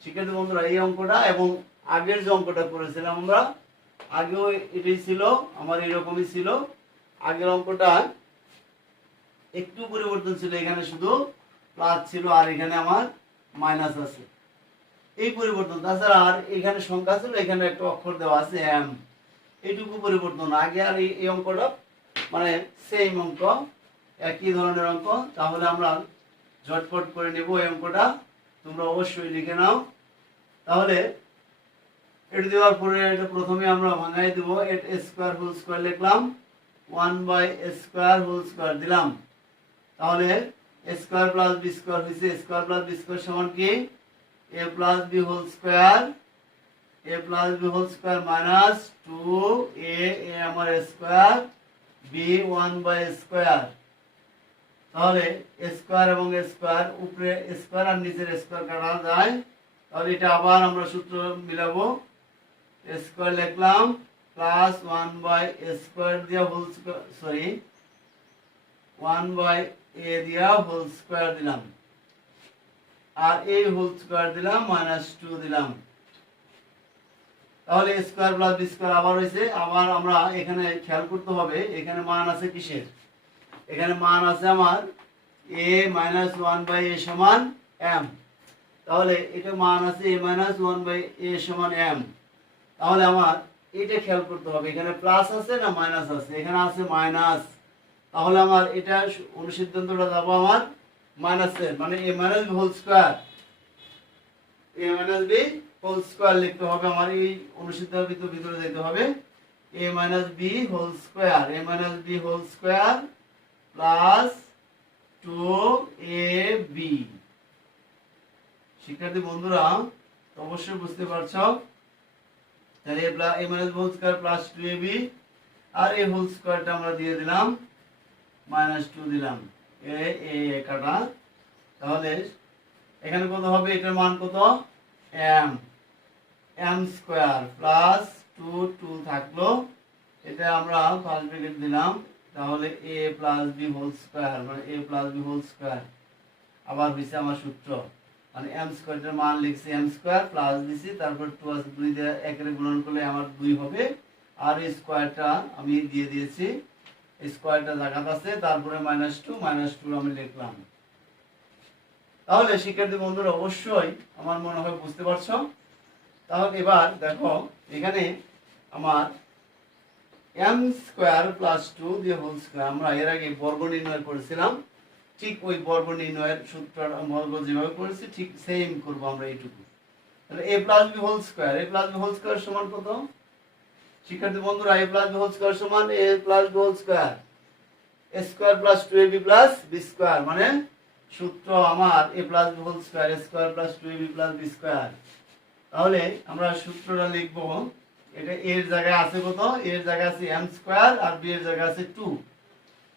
শিক্ষার্থী বন্ধুরা এই অঙ্কটা এবং আগের যে অঙ্কটা করেছিলাম আমরা আগেও এটাই ছিল আমার এরকমই ছিল আগের অঙ্কটা একটু পরিবর্তন ছিল এখানে শুধু প্লাস ছিল আর এখানে আমার মাইনাস আছে এই পরিবর্তন তাছাড়া আর এখানে সংখ্যা ছিল এখানে একটা অক্ষর দেওয়া আছে m এইটুকু পরিবর্তন আগে আর এই অঙ্কটা মানে সেম অঙ্ক একই ধরনের অঙ্ক তাহলে আমরা ঝটপট করে নেব এই অঙ্কটা তোমরা অবশ্যই লিখে নাও তাহলে a⁴ এটা প্রথমে আমরা ভাঙাই দেব a² লিখলাম 1/a² দিলাম তাহলে a² প্লাস b² হইছে a² প্লাস b² সমান কি a plus b² minus 2a আমার স্কয়ার b 1/² তাহলে স্কয়ার এবং স্কয়ার উপরে স্কয়ার আর নিচের স্কয়ার কাটা যায় তাহলে এটা আবার আমরা সূত্র মিলাবো স্কয়ার লিখলাম প্লাস 1/a² দিয়া হোল স্কয়ার সরি 1/a দিয়া হোল স্কয়ার দিলাম আর এই হোল স্কয়ার দিলাম -2 দিলাম তাহলে স্কয়ার প্লাস বি স্কয়ার আবার হইছে আবার আমরা এখানে খেয়াল করতে হবে এখানে মান আছে কিসের এখানে মান আছে আমার a - 1/a সমান m তাহলে এটা মান আছে a - 1/a সমান m তাহলে আমার এটা খেয়াল করতে হবে এখানে প্লাস আছে না মাইনাস আছে এখানে আছে মাইনাস তাহলে আমার এটা অনুসিদ্ধান্তটা যাব আমার মাইনাসের মানে a - b whole square a - b whole square লিখতে হবে আমার এই অনুসিদ্ধান্তের ভিতরে যেতে হবে a - b whole square plus 2ab শিক্ষার্থী বন্ধুরা অবশ্যই বুঝতে পারছো। তাহলে a minus whole square plus 2ab আর এই হোল স্কয়ারটা আমরা দিয়ে দিলাম -2 দিলাম, এ কাটা। তাহলে এখানে কত হবে, এটার মান কত, m স্কয়ার প্লাস 2 থাকলো, এটা আমরা ফার্স্ট ব্র্যাকেট দিলাম। তাহলে a plus b whole square মানে a plus b whole square আবার হইছে আমার সূত্র, মানে m স্কয়ারের মান লিখছি m স্কয়ার প্লাস দিছি, তারপর 2 আছে 2 দিয়ে 1 এর গুণন করলে আমার 2 হবে, আর এই স্কয়ারটা আমি দিয়ে দিয়েছি, এই স্কয়ারটা জায়গা আছে, তারপরে -2 আমি লিখলাম। তাহলে শিক্ষার্থী বন্ধুরা অবশ্যই আমার মনে হয় বুঝতে পারছো। তাহলে এবার দেখো এখানে আমার m স্কয়ার প্লাস 2 দিয়ে হোল স্কয়ার, আমরা এর আগে বর্গ নির্ণয় করেছিলাম, ঠিক ওই বর্গ নির্ণয়ের সূত্রটা আমরা যেভাবে করেছি ঠিক সেম করব আমরা এইটুকু। তাহলে a plus b whole square, a plus b whole square সমান কত শিক্ষার্থী বন্ধুরা, a plus b whole square সমান a plus b whole square, a square plus 2ab plus b square, মানে সূত্র আমার a plus b whole square, a square plus 2ab plus b square. তাহলে আমরা সূত্রটা লিখব, এটা a এর জায়গায় আছে কত, a এর জায়গায় আছে m স্কয়ার আর b এর জায়গায় আছে 2,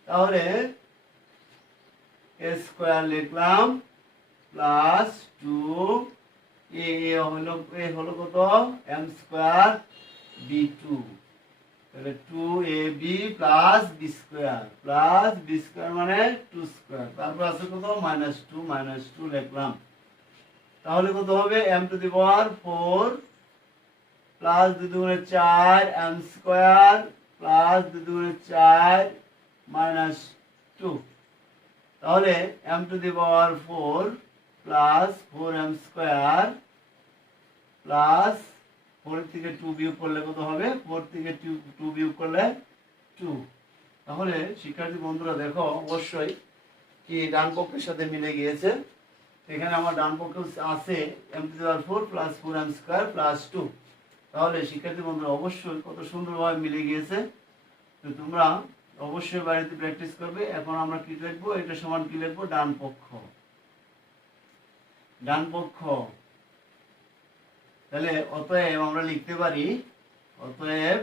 তাহলে a স্কয়ার লিখলাম প্লাস 2 a হলো কত m স্কয়ার b2, তাহলে 2ab প্লাস b স্কয়ার মানে 2 স্কয়ার, তারপর আছে কত -2 লিখলাম। তাহলে কত হবে m to the power 4 plus 2 দুগুণে 4 m স্কয়ার প্লাস 2 দুগুণে 4 -2, তাহলে m to the power 4 plus 4m square plus 4 থেকে 2 বিয়োগ করলে কত হবে, 4 থেকে 2 বিয়োগ করলে 2। তাহলে শিক্ষার্থী বন্ধুরা দেখো অবশ্যই কি ডান পক্ষের সাথে মিলে গিয়েছে, এখানে আমার ডান পক্ষে আছে m to the power 4 plus 4m square plus 2। তাহলে শিক্ষার্থী বন্ধুরা অবশ্যই কত সুন্দরভাবে মিলে গিয়েছে, তো তোমরা অবশ্যই বাড়িতে প্র্যাকটিস করবে। এখন আমরা কি লিখবো, এটা সমান কি লিখবো, ডান পক্ষ। তাহলে অতএব আমরা লিখতে পারি, অতএব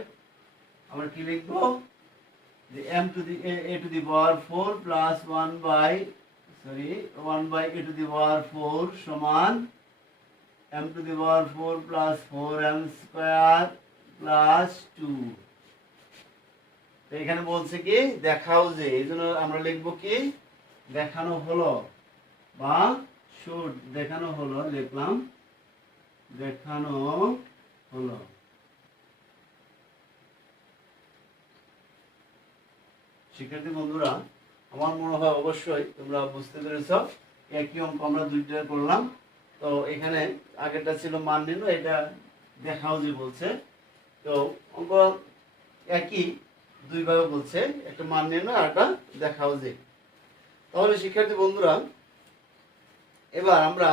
আমরা কি লিখবো, যে m to the a to the power 4 plus 1 by a to the power 4 সমান m to the power 4 plus 4m square plus 2। এখানে বলছে কি দেখাও যে, এই জন্য আমরা লিখবো কি দেখানো হলো বা শুড, দেখানো হলো লিখলাম, দেখানো হলো। শিক্ষার্থী বন্ধুরা আমার মনে হয় অবশ্যই তোমরা বুঝতে পেরেছ, একই অঙ্ক আমরা দুইটা করলাম। তো এখানে আগেরটা ছিল মান নির্ণয়, এটা দেখাও যে বলছে, তো অঙ্ক একই দুইভাবে বলছে, একটা মান নির্ণয় আর একটা দেখাও যে। তাহলে শিক্ষার্থী বন্ধুরা এবার আমরা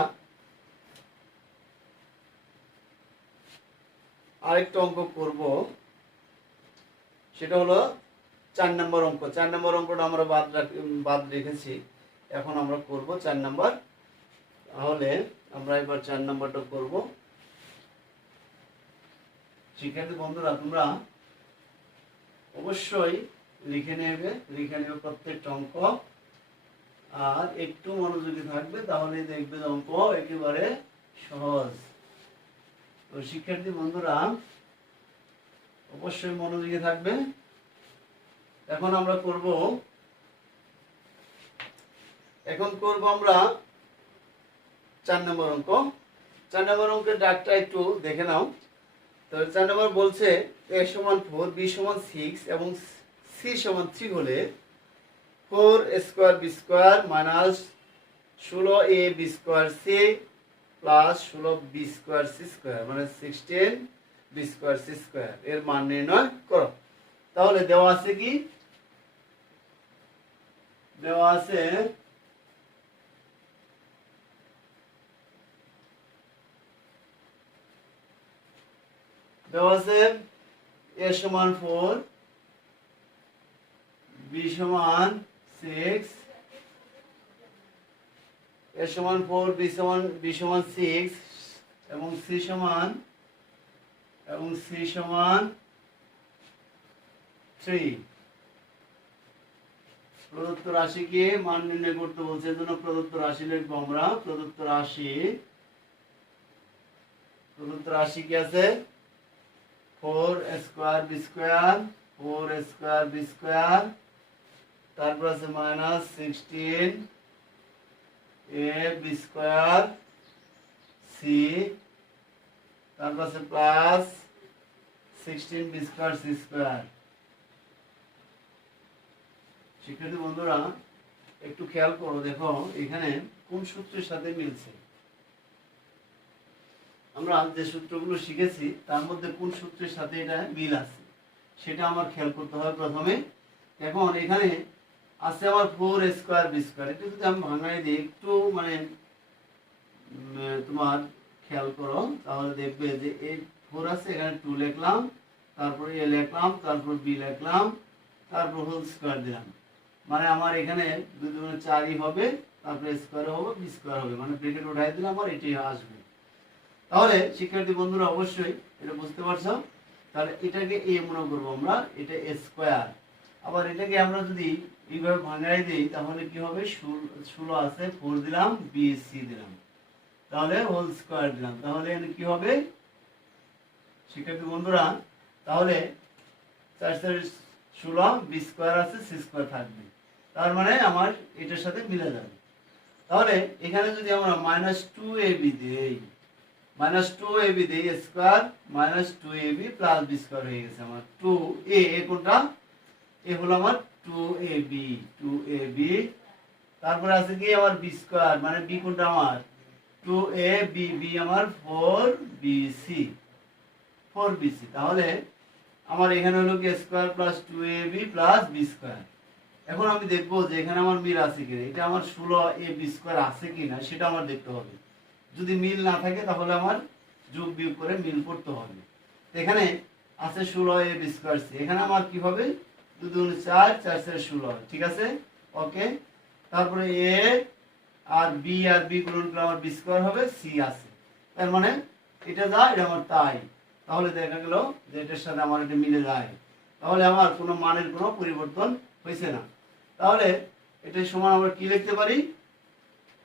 আরেকটা অঙ্ক করব, সেটা হলো 4 নম্বর অঙ্ক। 4 নম্বর অঙ্কটা আমরা বাদ রেখেছি, এখন আমরা করব 4 নম্বর। তাহলে আমরা এবার 4 নম্বরটা করব। শিক্ষার্থী বন্ধুরা তোমরা অবশ্যই লিখে নেবে প্রত্যেকটা অঙ্ক, আর একটু মনোযোগী থাকবে, তাহলে দেখবে অঙ্ক একেবারে সহজ। তো শিক্ষার্থী বন্ধুরা অবশ্যই মনোযোগী থাকবে। এখন আমরা করব আমরা 4 নম্বর অঙ্ক। 4 নম্বর অঙ্কের ডাকটা একটু দেখে নাও। তো 4 নম্বর বলছে a সমান 4 b সমান 6 এবং c সমান 3 হলে 4 square b square minus 16ab square c plus 16b square c square মানে 16b স্কয়ার c স্কয়ার এর মান নির্ণয় করো। তাহলে দেওয়া আছে কি, দেওয়া আছে a সমান 4 b সমান 6, a সমান 4 b সমান 6, এবং সি সমান 3। প্রদত্ত রাশিকে মান নির্ণয় করতে বলছে, এজন্য প্রদত্ত রাশি লিখবো আমরা। প্রদত্ত রাশি কি আছে? 4² তারপর আছে -16ab² c, তারপর আছে +16b² c²। শিক্ষার্থী বন্ধুরা একটু খেয়াল করো, দেখো এখানে কোন সূত্রের সাথে মিলছে। আমরা যে সূত্রগুলো শিখেছি তার মধ্যে কোন সূত্রের সাথে এটা মিল আছে সেটা আমার খেয়াল করতে হবে প্রথমে। এখন এখানে আছে আমার 4² এটা যদি আমি ভাঙাই দিই, একটু মানে তোমার খেয়াল করো, তাহলে দেখবে যে এই 4 আছে, এখানে 2 লিখলাম, তারপর a লিখলাম, তারপর b লিখলাম, তারপর হোল স্কয়ার দিলাম। মানে আমার এখানে 2 × 4ই হবে, তারপরে স্কয়ার হবে, b² হবে, মানে ব্র্যাকেট উঠাই দিলাম, আমার এটাই আসবে। তাহলে শিক্ষার্থী বন্ধুরা অবশ্যই এটা বুঝতে পারছো। তাহলে এটাকে a মনে করবো আমরা, এটা a²। আবার এটাকে আমরা যদি এইভাবে ভাঙাই দিই তাহলে কি হবে? 16 আছে, 4 দিলাম, bc দিলাম, তাহলে হোল স্কয়ার দিলাম, তাহলে এখানে কি হবে শিক্ষার্থী বন্ধুরা? তাহলে 4 × 16 b² আছে, c² থাকবে, তার মানে আমার এটার সাথে মিলে যাবে। তাহলে এখানে যদি আমরা -2ab দিই, -2ab দিই, স্কয়ার -2ab + b² হয়ে গেছে আমার 2a, কোনটা? এ হলো আমার 2ab। তারপরে আছে কি আমার b², মানে b কোনটা আমার? 2ab, b আমার 4bc। তাহলে আমার এখানে হলো কি স্কয়ার + 2ab + b²। এখন আমি দেখবো যে এখানে আমার মিল আছে কিনা, এটা আমার 16ab² আছে কিনা সেটা আমার দেখতে হবে। যদি মিল না থাকে তাহলে আমার যোগ বিয়োগ করে মিল করতে হবে। এখানে আছে 16ab², এখানে আমার কি হবে? 2 × 4, 4 × 16, ঠিক আছে, ওকে। তারপরে a আর b গুণন করলে আমার b² হবে, c আছে, তার মানে এটা যা এটা আমার তাই। তাহলে দেখা গেল যে এটার সাথে আমার এটা মিলে যায়, তাহলে আমার কোনো মানের কোনো পরিবর্তন হয়েছে না। তাহলে এটার সমান আমরা কি লিখতে পারি?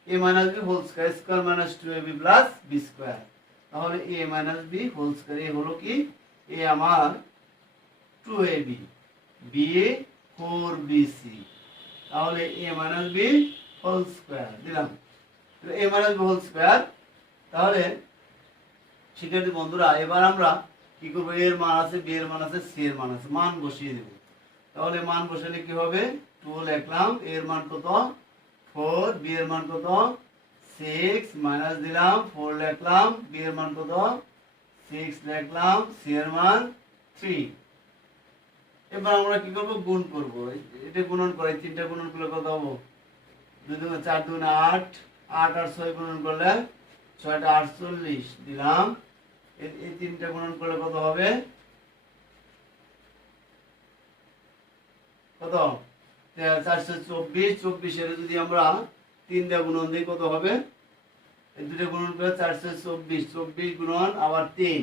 a - b² square -2ab + b²। তাহলে a - b² এ হলো কি? a আমার 2ab, b 4bc, তাহলে a - b² দিলাম, a - b²। তাহলে শিক্ষার্থী বন্ধুরা এবার আমরা কি করব? a এর মান আছে, b এর মান আছে, c এর মান আছে, মান বসিয়ে দেব। তাহলে মান বসালে কি হবে? 2 লিখলাম, a এর মান কত? 4, b এর মান কত? 6, মাইনাস দিলাম, 4 লিখলাম, b এর মান কত? 6 লিখলাম, c এর মান 3। এবার আমরা কি করব? গুণ করব। এটা গুণন করে, তিনটা গুণন করলে কত হবে? 2 × 4 = 8, 8 আর 6 গুণন করলে 6 টা 48 দিলাম। এই তিনটা গুণন করলে কত হবে? কত? 424, 24 এর যদি আমরা 3 দিয়ে গুণন দিই কত হবে? এই দুটো গুণন করে 424, 24 গুণন আবার 3,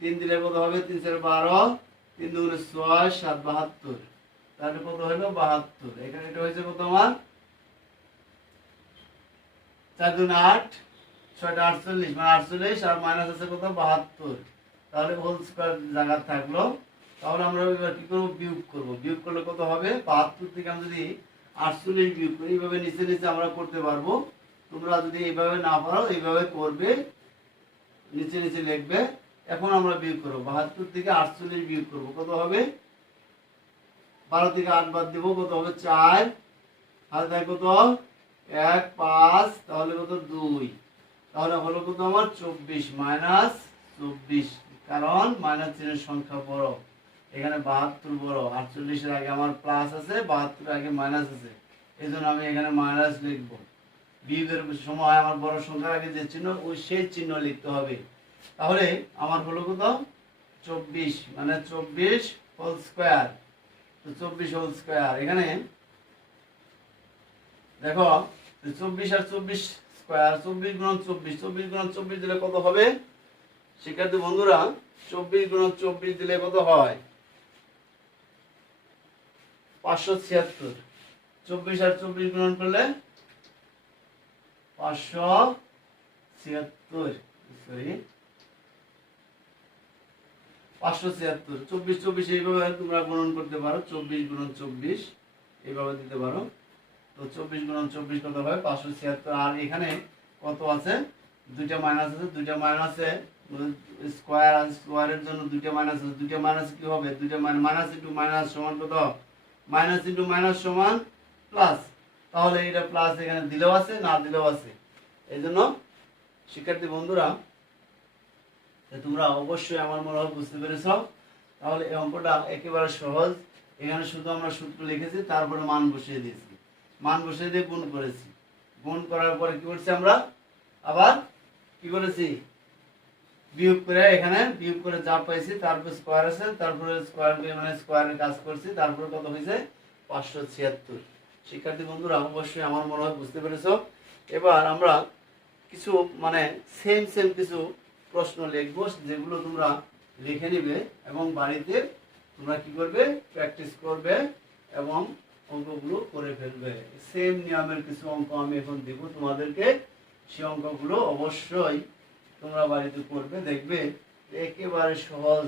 3 দিলে কত হবে? 3 × 4 = 12, 3 × 2 = 6, 7 = 72, তাহলে কত হলো? 72। এখানে এটা হয়েছে কত আমার? 4 × 2 = 8, 6 টা 48, মানে 48 আর মাইনাস আছে কত? 72, তাহলে হোল স্কয়ার জায়গা থাকলো। তাহলে আমরা এবার কি করব? বিয়োগ করব। বিয়োগ করলে কত হবে? 72 থেকে আমি যদি 48 বিয়োগ করি, এইভাবে নিচে নিচে আমরা করতে পারবো। তোমরা যদি এইভাবে না পারো এইভাবে করবে, নিচে নিচে লিখবে। এখন আমরা বিয়োগ করব, 72 থেকে 48 বিয়োগ করব, কত হবে? 12 থেকে 8 বাদ দেব, কত হবে? 4, হাতে থাকে কত? 1, 5, তাহলে কত? 2, তাহলে হলো কত আমার? 24 মাইনাস 24, কারণ মাইনাস চিহ্নের সংখ্যা বড়, এখানে 72 বড়, 48 এর আগে আমার প্লাস আছে, 72 এর আগে মাইনাস আছে, এজন্য আমি এখানে মাইনাস লিখব। বিয়োগের সময় আমার বড় সংখ্যার আগে যে চিহ্ন, ওই সেই চিহ্ন লিখতে হবে। তাহলে আমার হলো কত? 24, মানে 24 হোল স্কয়ার। তো 24 হোল স্কয়ার, এখানে দেখো 24 আর 24 স্কয়ার, 24 × 24, 24 × 24 দিলে কত হবে? শিক্ষার্থী বন্ধুরা 24 গুণন 24 দিলে কত হয়? 576। 24 আর 24 গুণন করলে 576, সরি 576। 24 24 এইভাবে তোমরা গুণন করতে পারো, 24 গুণন 24 এইভাবে দিতে পারো। তো 24 গুণন 24 কত হয়? 576। আর এখানে কত আছে? দুইটা মাইনাস আছে, দুইটা মাইনাসে স্কয়ার আছে, স্কয়ারের জন্য দুইটা মাইনাস আছে, দুইটা মাইনাস কি হবে? দুইটা মাইনাস ইনটু মাইনাস সমান কত? মাইনাস ইনটু মাইনাস সমান প্লাস। তাহলে এটা প্লাস এখানে দিলেও আছে, না দিলেও আছে। এই জন্য শিক্ষার্থী বন্ধুরা তোমরা অবশ্যই আমার মনে হয় বুঝতে পেরেছ। তাহলে এই অঙ্কটা একেবারে সহজ। এখানে শুধু আমরা সূত্র লিখেছি, তারপরে মান বসিয়ে দিয়েছি, মান বসিয়ে দিয়ে গুণ করেছি। গুণ করার পরে কি করছি আমরা? আবার কি করেছি? বিয়োগ করে, এখানে বিয়োগ করে যা পাইছি তারপর স্কয়ার আছে, তারপরে স্কয়ার মানে স্কয়ারের কাজ করছি, তারপরে কত হয়েছে? 576। শিক্ষার্থী বন্ধুরা অবশ্যই আমার মনে হয় বুঝতে পেরেছ। এবার আমরা কিছু মানে সেম সেম কিছু প্রশ্ন লিখবো, যেগুলো তোমরা লিখে নিবে এবং বাড়িতে তোমরা কি করবে? প্র্যাকটিস করবে এবং অঙ্কগুলো করে ফেলবে। সেম নিয়মের কিছু অঙ্ক আমি এখন দেব তোমাদেরকে, সেই অঙ্কগুলো অবশ্যই তোমরা বাড়িতে করবে, দেখবে একেবারে সহজ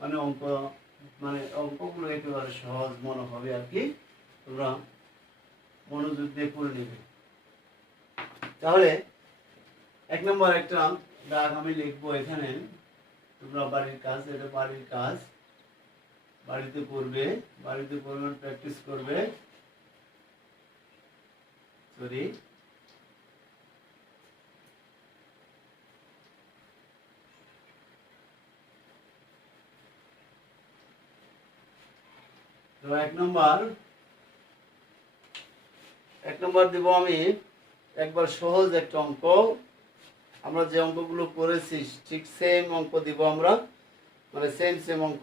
মানে অঙ্ক, মানে অঙ্কগুলো একেবারে সহজ মনে হবে আর কি। তোমরা মনোযোগ দিয়ে করে নেবে। তাহলে 1 নম্বর একটা দাগ আমি লিখবো এখানে। তোমরা বাড়ির কাজ, এটা বাড়ির কাজ বাড়িতে করবে, বাড়িতে করবে, প্র্যাকটিস করবে। সরি, তো 1 নম্বর দেব আমি একবার সহজ একটা অঙ্ক। আমরা যে অঙ্কগুলো করেছি ঠিক সেম অঙ্ক দিব আমরা, মানে সেম সেম অঙ্ক।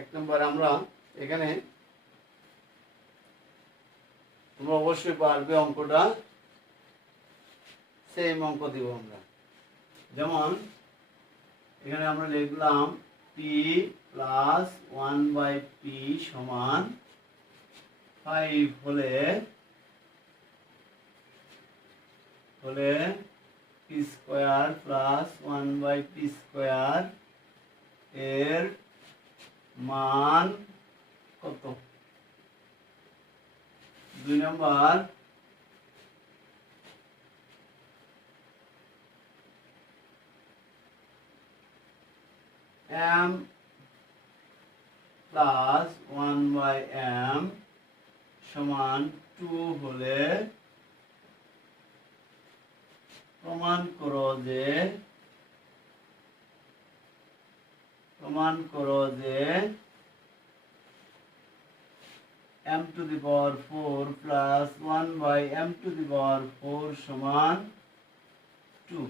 1 নম্বর আমরা এখানে তোমরা অবশ্যই পারবে অঙ্কটা, সেম অঙ্ক দিব আমরা। যেমন এখানে আমরা লিখলাম p প্লাস 1/p সমান 5 হলে p square plus 1/p square এর মান কত? 2 নম্বর m প্লাস 1/m সমান 2 হলে প্রমাণ করো যে m to the power 4 plus 1/m to the power 4 সমান 2।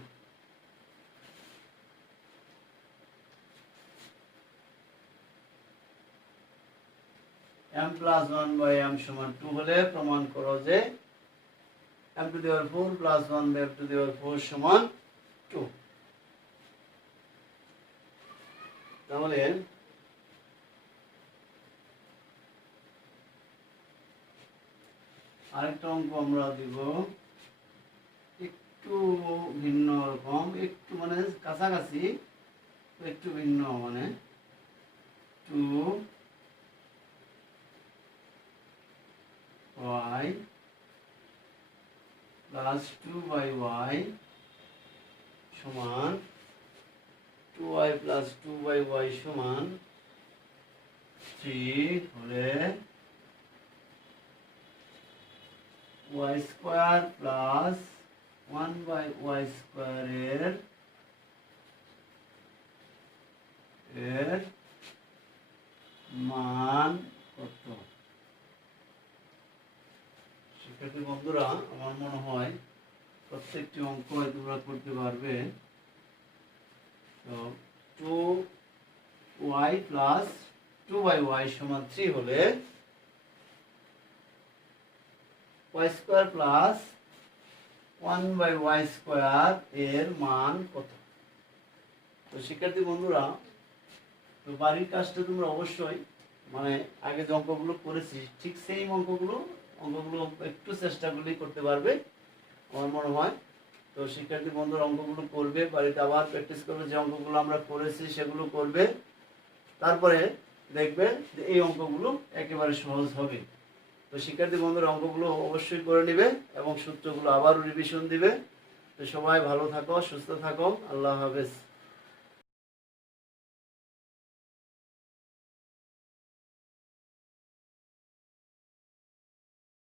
m plus 1/m সমান 2 হলে প্রমাণ করো যে m to the power 4 plus 1/m to the power 4 সমান 2। তাহলে আরেকটা অঙ্ক আমরা দিব, একটু ভিন্ন রকম, একটু মানে কাছাকাছি, একটু ভিন্ন, মানে 2y প্লাস 2y সমান 2y প্লাস 2y সমান 3 হলে y square plus 1/y square এর মান কত? শিক্ষার্থী বন্ধুরা আমার মনে হয় প্রত্যেকটি অঙ্ক তোমরা করতে পারবে। তো 2y প্লাস 2y সমান 3 হলে y square plus 1/y square এর মান কত? তো শিক্ষার্থী বন্ধুরা, তো বাড়ির কাজটা তোমরা অবশ্যই মানে আগে যে অঙ্কগুলো করেছি ঠিক সেই অঙ্কগুলো একটু চেষ্টা করলেই করতে পারবে আমার মনে হয়। তো শিক্ষার্থী বন্ধুরা অঙ্কগুলো করবে, বাড়িতে আবার প্র্যাকটিস করবে, যে অঙ্কগুলো আমরা করেছি সেগুলো করবে, তারপরে দেখবে যে এই অঙ্কগুলো একেবারে সহজ হবে। তো শিক্ষার্থী বন্ধুরা অঙ্কগুলো অবশ্যই করে নেবে এবং সূত্রগুলো আবারও রিভিশন দিবে। তো সবাই ভালো থাকো, সুস্থ থাকো, আল্লাহ হাফেজ।